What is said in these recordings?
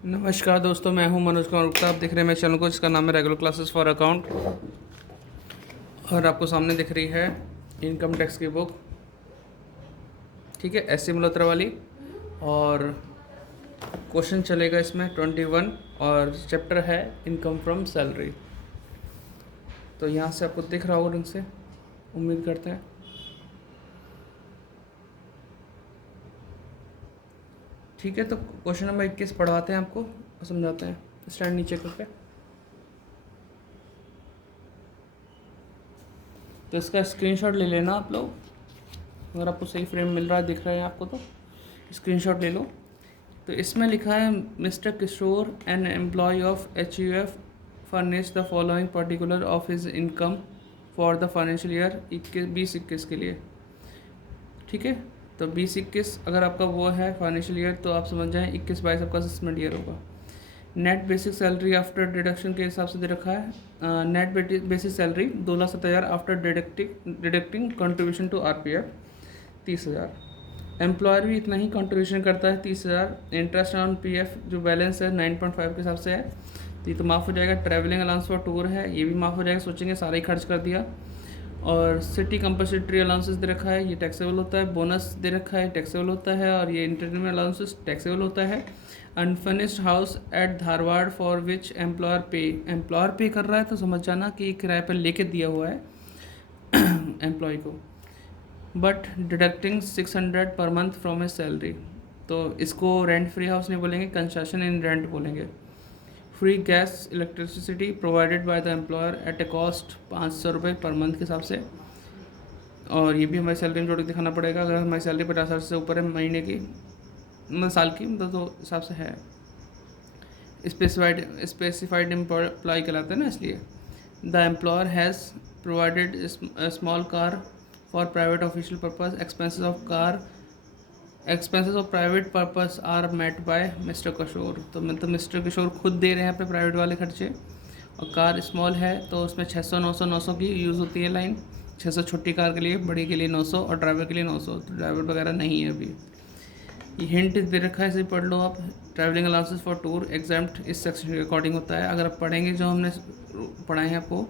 नमस्कार दोस्तों, मैं हूं मनोज कुमार गुप्ता। आप देख रहे हैं मेरे चैनल को, जिसका नाम है रेगुलर क्लासेस फॉर अकाउंट। और आपको सामने दिख रही है इनकम टैक्स की बुक, ठीक है, एस सी मल्होत्रा वाली। और क्वेश्चन चलेगा इसमें 21, और चैप्टर है इनकम फ्रॉम सैलरी। तो यहाँ से आपको दिख रहा होगा ढंग से, उम्मीद करते हैं। ठीक है, तो क्वेश्चन नंबर 21 पढ़ाते हैं आपको और समझाते हैं। स्टैंड नीचे करके, तो इसका स्क्रीनशॉट ले लेना आप लोग। अगर आपको सही फ्रेम मिल रहा है, दिख रहा है आपको, तो स्क्रीनशॉट ले लो। तो इसमें लिखा है, mister Kishore an employee of HUF furnish the following particular of his income for the financial year 20-21 के लिए। ठीक है, तो 20-21 अगर आपका वो है फाइनेंशियल ईयर, तो आप समझ जाएं 21-22 आपका असेसमेंट ईयर होगा। Net basic salary after deduction के हिसाब से दे रखा है। Net basic salary 2,70,000 after deducting contribution to RPF 30,000। Employer भी इतना ही कंट्रीब्यूशन करता है 30,000। इंटरेस्ट ऑन PF जो बैलेंस है 9.5 के हिसाब से है, तो ये तो माफ़ हो जाएगा। ट्रैवलिंग अलाउंस फॉर टूर है, ये भी माफ़ हो जाएगा। सोचेंगे सारा ही खर्च कर दिया। और सिटी कंपल्सरी अलाउंसेस दे रखा है, ये टैक्सेबल होता है। बोनस दे रखा है, टैक्सेबल होता है। और ये इंटरनेट अलाउंसेस टैक्सेबल होता है। Unfurnished house at Dharwad for which employer pay कर रहा है, तो समझ जाना कि किराए पर लेके दिया हुआ है एम्प्लॉय को। But deducting 600 per month from his salary, तो इसको रेंट फ्री हाउस नहीं बोलेंगे, कंसेशन इन रेंट बोलेंगे। Free gas electricity provided by the employer at a cost 500 रुपये पर मंथ के हिसाब से। और ये भी हमारी सैलरी में जोड़ के दिखाना पड़ेगा। अगर हमारी सैलरी 50,000 से ऊपर है महीने की, मतलब साल की, मतलब तो हिसाब से है। स्पेसिफाइड एम्प्लॉय कहलाते हैं ना, इसलिए। The employer has provided small car for private official purpose. Expenses of private purpose are met by mister Kishore, तो मतलब मिस्टर किशोर खुद दे रहे हैं अपने प्राइवेट वाले खर्चे। और कार स्मॉल है, तो उसमें 600, 900, 900 की यूज़ होती है लाइन। 600 छोटी कार के लिए, बड़ी के लिए 900, और ड्राइवर के लिए 900। तो ड्राइवर वगैरह नहीं है अभी। ये हिंट दे रखा है, इसे पढ़ लो आप। Travelling allowances for tour exempt इस सेक्शन के अकॉर्डिंग होता है। अगर आप पढ़ेंगे जो हमने पढ़ाए हैं आपको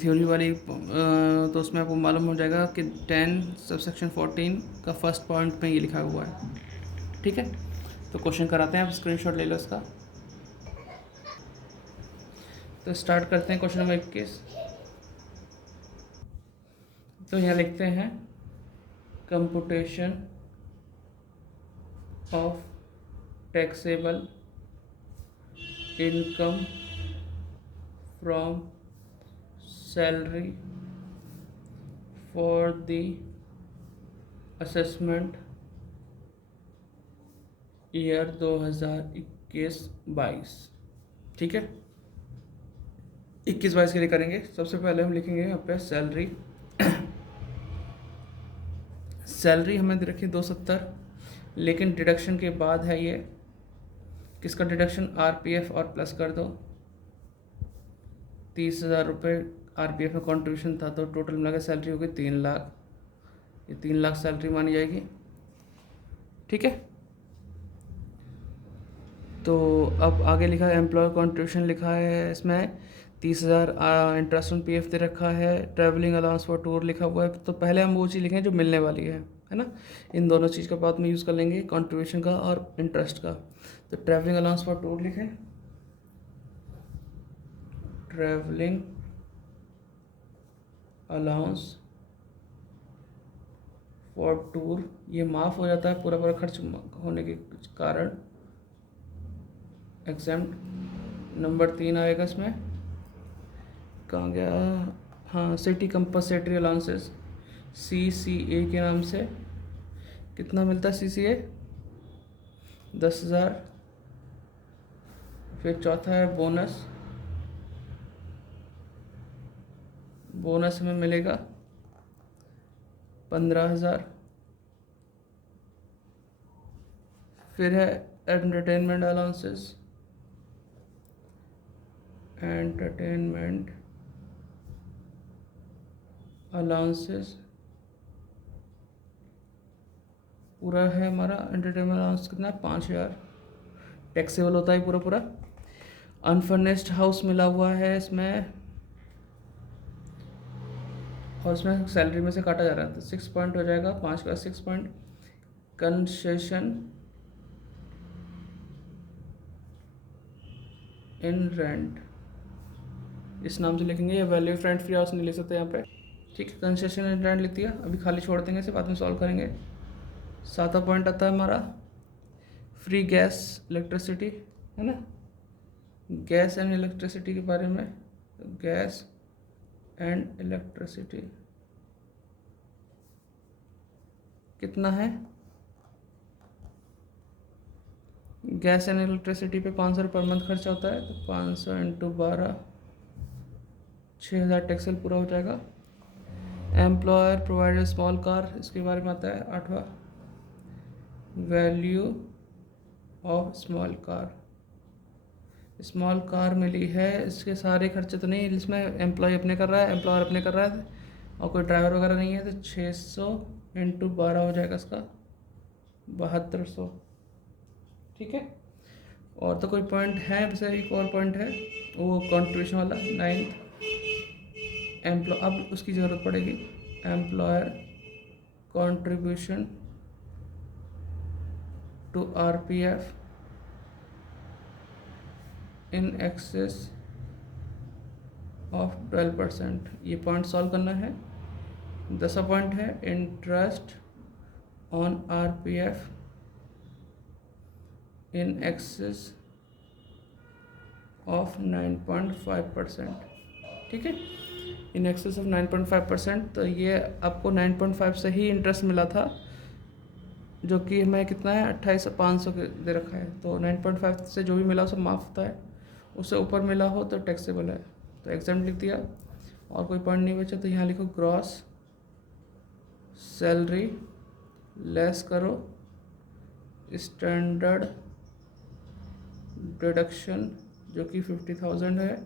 थ्योरी वाली, तो उसमें आपको मालूम हो जाएगा कि 10 सबसेक्शन 14 का फर्स्ट पॉइंट में ये लिखा हुआ है। ठीक है, तो क्वेश्चन कराते हैं, आप स्क्रीनशॉट ले लो इसका। तो स्टार्ट करते हैं क्वेश्चन नंबर 21। तो यहाँ लिखते हैं, computation of taxable income from salary for the assessment year 2021-22। ठीक है, 21-22 के लिए करेंगे। सबसे पहले हम लिखेंगे यहाँ पे सैलरी। सैलरी हमें दे रखी 270, लेकिन डिडक्शन के बाद है ये। किसका डिडक्शन? RPF, और प्लस कर दो 30,000 रुपये। RPF में कंट्रीब्यूशन था, तो टोटल मिला के सैलरी होगी 3 लाख। ये 3 लाख सैलरी मानी जाएगी। ठीक है, तो अब आगे लिखा है एम्प्लॉय कंट्रीब्यूशन, लिखा है इसमें 30,000। इंटरेस्ट ऑन PF दे रखा है। ट्रैवलिंग अलाउंस फॉर टूर लिखा हुआ है। तो पहले हम वो चीज़ लिखें जो मिलने वाली है ना। इन दोनों चीज़ का बाद में यूज़ कर लेंगे, कंट्रीब्यूशन का और इंटरेस्ट का। तो ट्रैवलिंग अलाउंस फॉर टूर लिखें, ट्रैवलिंग अलाउंस फॉर टूर, ये माफ़ हो जाता है पूरा पूरा खर्च होने के कारण। एग्जाम्प्ट नंबर 3 आएगा इसमें, कहाँ गया? हाँ, सिटी कंपल्सरी अलाउंसेस, CCA के नाम से। कितना मिलता है CCA? 10,000। फिर चौथा है बोनस। बोनस हमें मिलेगा 15,000। फिर है एंटरटेनमेंट अलाउंसेस, एंटरटेनमेंट अलाउंसेस पूरा है हमारा। एंटरटेनमेंट अलाउंस कितना है? 5,000। टैक्सेबल होता है पूरा पूरा। अनफर्निश्ड हाउस मिला हुआ है इसमें, और इसमें सैलरी में से काटा जा रहा है, तो 6 पॉइंट हो जाएगा, 5 का 6 पॉइंट। कंसेशन इन रेंट, इस नाम से लिखेंगे, या value of rent free house नहीं ले सकते यहाँ पे, ठीक है। कंसेशन इन रेंट लिख दिया, अभी खाली छोड़ देंगे, इसे बाद में सॉल्व करेंगे। 7वां पॉइंट आता है हमारा फ्री गैस इलेक्ट्रिसिटी, है ना, गैस एंड इलेक्ट्रिसिटी के बारे में। गैस एंड इलेक्ट्रिसिटी कितना है, गैस एंड इलेक्ट्रिसिटी पे 500 पर मंथ खर्चा होता है, तो 500 इंटू 12, 6000 टैक्सेल पूरा हो जाएगा। एम्प्लॉयर प्रोवाइड स्मॉल कार, इसके बारे में आता है 8वां, value of small car. Small car मिली है, इसके सारे खर्चे तो नहीं, इसमें एम्प्लॉय अपने कर रहा है, एम्प्लॉयर अपने कर रहा है, और कोई ड्राइवर वगैरह नहीं है, तो 600 इंटू 12 हो जाएगा इसका 7200, ठीक है। और तो कोई पॉइंट है, वैसे एक और पॉइंट है वो कंट्रीब्यूशन वाला 9th, अब उसकी ज़रूरत पड़ेगी, employer contribution to RPF in excess of 12%, ये पॉइंट सॉल्व करना है। 10वां पॉइंट है interest on RPF in excess of 9.5%, ठीक है, इन एक्सेस ऑफ 9.5%। तो ये आपको 9.5 से ही इंटरेस्ट मिला था, जो कि हमें कितना है 28,500 दे रखा है, तो 9.5 से जो भी मिला सब माफ़ होता है, उससे ऊपर मिला हो तो टैक्सेबल है, तो एग्जाम लिख दिया। और कोई पॉइंट नहीं बचा, तो यहाँ लिखो ग्रॉस सैलरी लेस करो स्टैंडर्ड डिडक्शन, जो कि 50,000 है,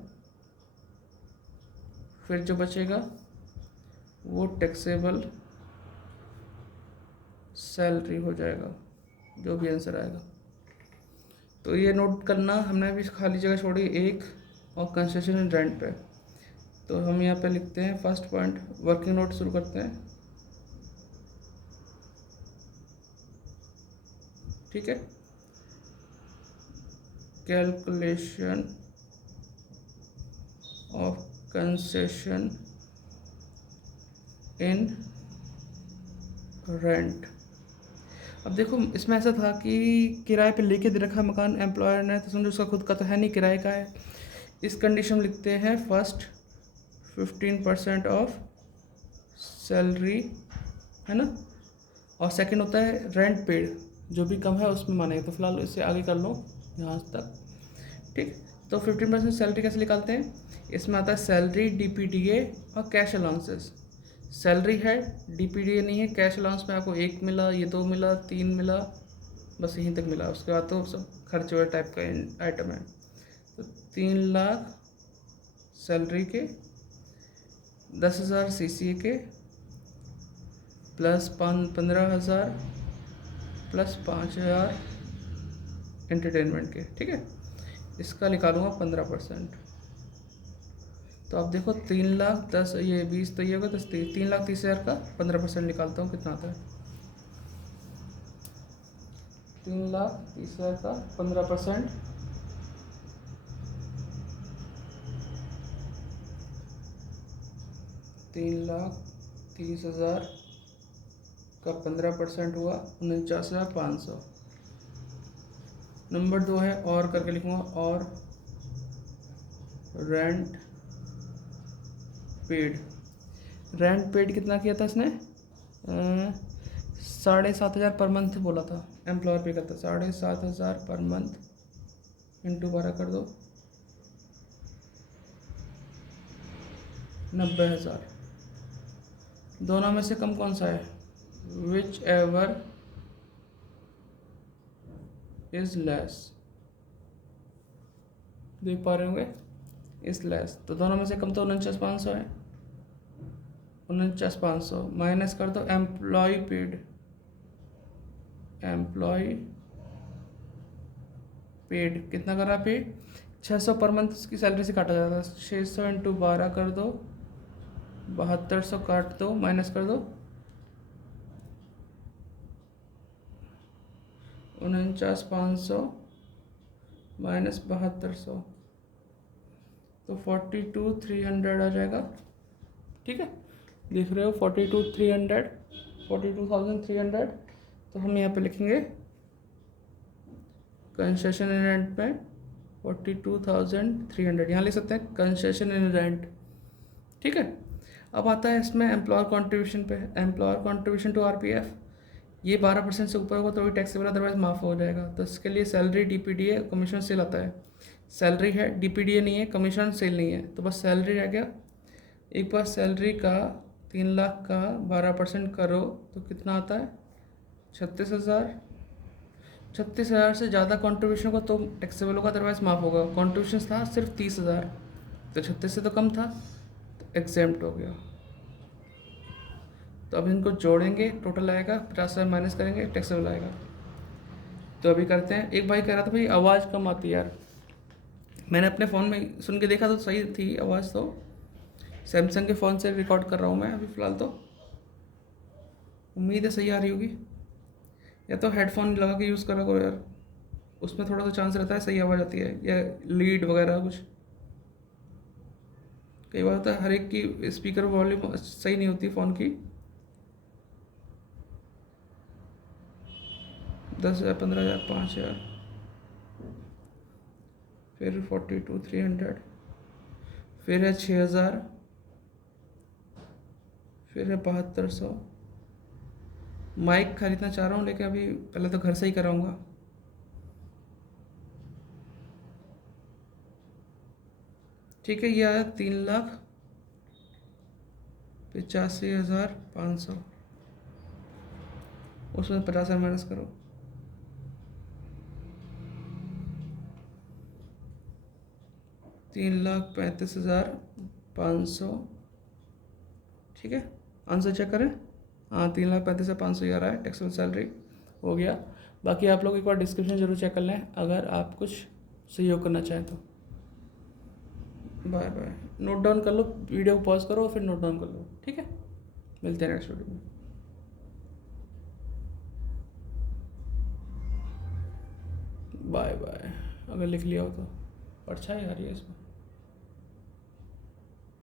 फिर जो बचेगा वो टैक्सेबल सैलरी हो जाएगा, जो भी आंसर आएगा। तो ये नोट करना, हमने अभी खाली जगह छोड़ी एक, और कंसेशन इन रेंट पे, तो हम यहाँ पे लिखते हैं फर्स्ट पॉइंट, वर्किंग नोट शुरू करते हैं, ठीक है। Calculation of concession in rent. अब देखो इसमें ऐसा था कि किराए पे लेके दे रखा मकान एम्प्लॉयर ने, तो समझो उसका खुद का तो है नहीं, किराए का है। इस कंडीशन लिखते हैं फर्स्ट 15% ऑफ सैलरी, है ना, और सेकंड होता है रेंट पेड, जो भी कम है उसमें मानेगा। तो फिलहाल इससे आगे कर लो यहाँ तक, ठीक। तो 15% सैलरी कैसे निकालते हैं, इसमें आता है सैलरी, डीपीडीए और कैश अलाउंसेस। सैलरी है, डीपीडीए नहीं है, कैश अलाउंस में आपको 1 मिला, ये 2 मिला, 3 मिला, बस यहीं तक मिला, उसके बाद तो सब खर्चे वाले टाइप का आइटम है। तो 3 लाख सैलरी के, 10,000 सीसीए के, प्लस 15,000 प्लस 5,000 एंटरटेनमेंट के, ठीक है। इसका निकालूंगा 15%। तो आप देखो 3,10,000, ये 20 तो ये होगा, तो 3,30,000 का 15% निकालता हूँ, कितना आता है 3,30,000 का 15%, 3,30,000 का 15% हुआ 49,500। नंबर 2 है और करके लिखूँगा, और रेंट पेड। रेंट पेड कितना किया था इसने, 7,500 पर मंथ बोला था, एम्प्लॉयर पे करता, 7,500 पर मंथ इंटू 12 कर दो, 90,000। दोनों में से कम कौन सा है, विच एवर इज लेस, देख पा रहे होंगे, इज लेस, तो दोनों में से कम तो 49,500 है, 49,500 माइनस कर दो एम्प्लॉय पेड, एम्प्लॉय पेड कितना कर रहा है पेड 600 पर मंथ उसकी सैलरी से काटा जाता है 600 इंटू 12 कर दो 7200 काट दो माइनस कर दो 49,500 माइनस 7200 तो 42,300 आ जाएगा। ठीक है देख रहे हो 42,300 तो हम यहाँ पे लिखेंगे कंसेशन इन रेंट में 42,300 यहाँ लिख सकते हैं कंसेशन इन रेंट। ठीक है अब आता है इसमें एम्प्लॉयर कॉन्ट्रीब्यूशन पे एम्प्लॉयर कॉन्ट्रीब्यूशन टू आरपीएफ ये 12% से ऊपर होगा तो भी टैक्सेबल अदरवाइज माफ़ हो जाएगा। तो इसके लिए सैलरी डीपीडीए कमीशन सेल आता है सैलरी है डीपीडीए नहीं है कमीशन सेल नहीं है तो बस सैलरी रह गया। एक बार सैलरी का 3 लाख का 12% करो तो कितना आता है 36,000। 36,000 से ज़्यादा कॉन्ट्रीब्यूशन को तो टैक्सेबल होगा अदरवाइज माफ़ होगा। कॉन्ट्रीब्यूशन था सिर्फ 30,000 तो 36 से तो कम था तो एग्जेम्प्ट हो गया। तो अब इनको जोड़ेंगे टोटल आएगा 50,000 माइनस करेंगे टैक्सेबल आएगा। तो अभी करते हैं। एक भाई कह रहा था भाई आवाज़ कम आती है यार मैंने अपने फ़ोन में सुन के देखा तो सही थी आवाज़ तो सैमसंग के फ़ोन से रिकॉर्ड कर रहा हूँ मैं अभी फ़िलहाल तो उम्मीद है सही आ रही होगी या तो हेडफोन लगा के यूज़ करा करो यार उसमें थोड़ा सा चांस रहता है सही आवाज़ आती है या लीड वगैरह कुछ कई बार होता है हर एक की स्पीकर वॉल्यूम सही नहीं होती फ़ोन की 10,000 15,000 5,000 फिर 42,300 फिर है 6,000 फिर है 7200 माइक खरीदना चाह रहा हूँ लेकिन अभी पहले तो घर से ही कराऊंगा। ठीक है ये आया 3,85,500 उसमें 50,000 माइनस करो 3,35,500। ठीक है आंसर चेक करें हाँ 3,35,500 आ रहा है टैक्सेबल सैलरी हो गया। बाकी आप लोग एक बार डिस्क्रिप्शन जरूर चेक कर लें अगर आप कुछ सहयोग करना चाहें तो। बाय बाय नोट डाउन कर लो वीडियो को पॉज करो फिर नोट डाउन कर लो। ठीक है मिलते हैं नेक्स्ट वीडियो में। बाय बाय अगर लिख लिया हो तो अच्छा है यार ये इसमें।